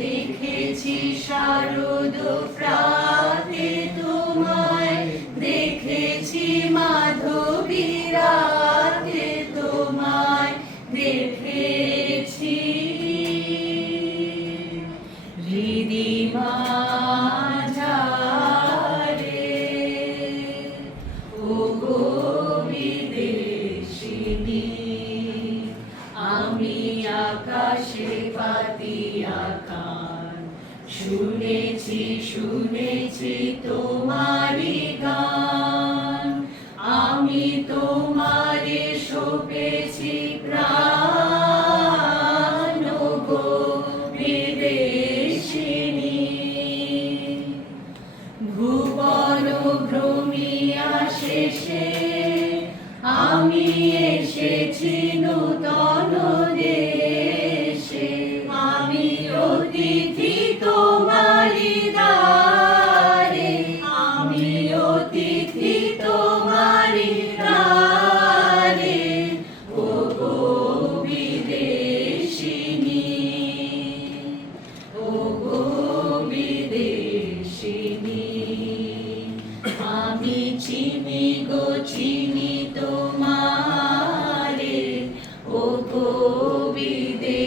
দেখেছি শারদ প্রাতে তোমায়, দেখেছি মাধবী রাতে তোমায়, দেখেছি হৃদি মাঝারে। ও গো বিদেশিনী, আমি আকাশে পাতিয়া কান, শুনেছি শুনেছি তোমারি গান, আমি তোমারে সপেছি প্রাণ। ও গো বিদেশিনী, ভুবন ভ্রমিয়া শেষে আমি এসেছি নূতন দেশে, আমি অতিথি তোমারি দ্বারে, আমি অতিথি তোমারি দ্বারে। ও গো বিদেশিনী, ও গো বিদেশিনী, আমি চিনি গো চিনি তোমারে। ও গো বিদেশিনী।